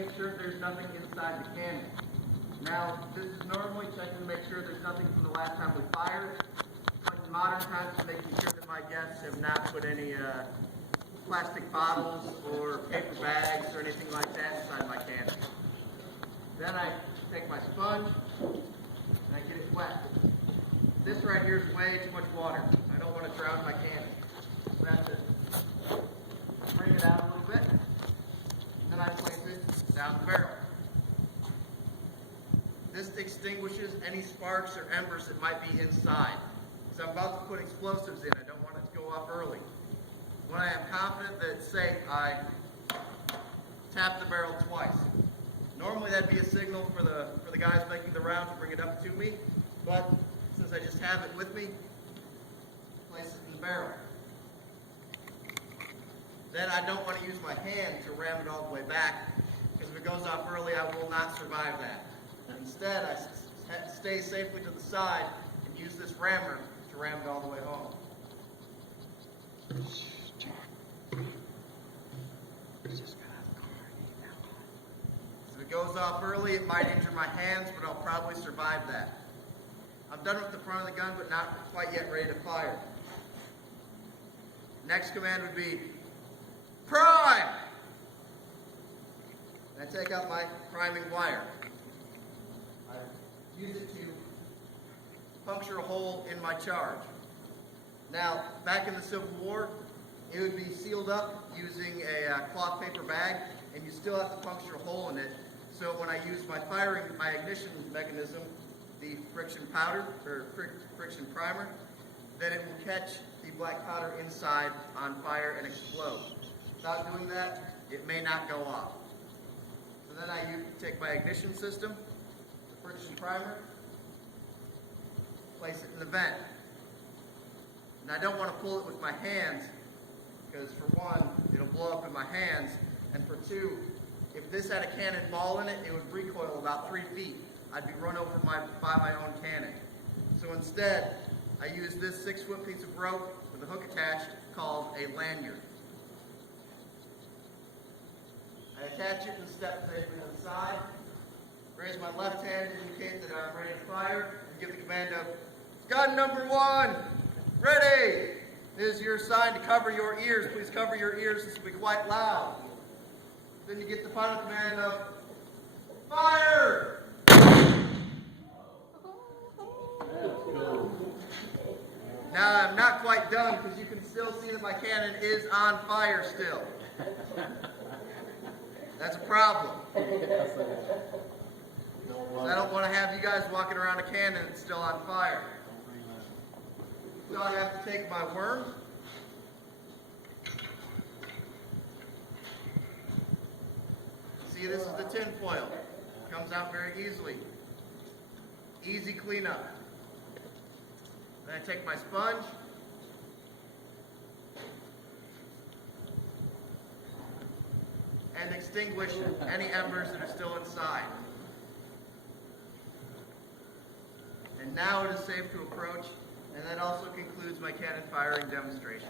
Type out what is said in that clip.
make sure there's nothing inside the cannon. Now, this is normally checking to make sure there's nothing from the last time we fired, but in modern times, making sure that my guests have not put any plastic bottles or paper bags or anything like that inside my cannon. Then I take my sponge and I get it wet. This right here is way too much water. I don't want to drown my cannon. So I have to bring it out a little bit, and then I place it down the barrel. This extinguishes any sparks or embers that might be inside. So I'm about to put explosives in. I don't want it to go off early. When I am confident that it's safe, I tap the barrel twice. Normally that'd be a signal for the guys making the round to bring it up to me, but since I just have it with me, place it in the barrel. Then I don't want to use my hand to ram it all the way back, because if it goes off early, I will not survive that. Instead, I stay safely to the side and use this rammer to ram it all the way home. If it goes off early, it might injure my hands, but I'll probably survive that. I'm done with the front of the gun, but not quite yet ready to fire. Next command would be, prime! And I take out my priming wire. I use it to puncture a hole in my charge. Now, back in the Civil War, it would be sealed up using a cloth paper bag, and you still have to puncture a hole in it. So when I use my ignition mechanism, the friction powder, or friction primer, then it will catch the black powder inside on fire and explode. Without doing that, it may not go off. So then I take my ignition system, the friction primer, place it in the vent. And I don't want to pull it with my hands, because for one, it'll blow up in my hands, and for two, if this had a cannonball in it, it would recoil about 3 feet. I'd be run over by my own cannon. So instead, I use this 6-foot piece of rope with a hook attached called a lanyard. I attach it and step safely to the side, raise my left hand to indicate that I'm ready to fire, and give the command of, gun number 1, ready! This is your sign to cover your ears. Please cover your ears, this will be quite loud. Then you get the final command of, fire! Now I'm not quite done, because you can still see that my cannon is on fire still. That's a problem. I don't want to have you guys walking around a cannon that's still on fire. So I have to take my worm. See, this is the tin foil. It comes out very easily. Easy cleanup. Then I take my sponge. And extinguish any embers that are still inside. And now it is safe to approach, and that also concludes my cannon firing demonstration.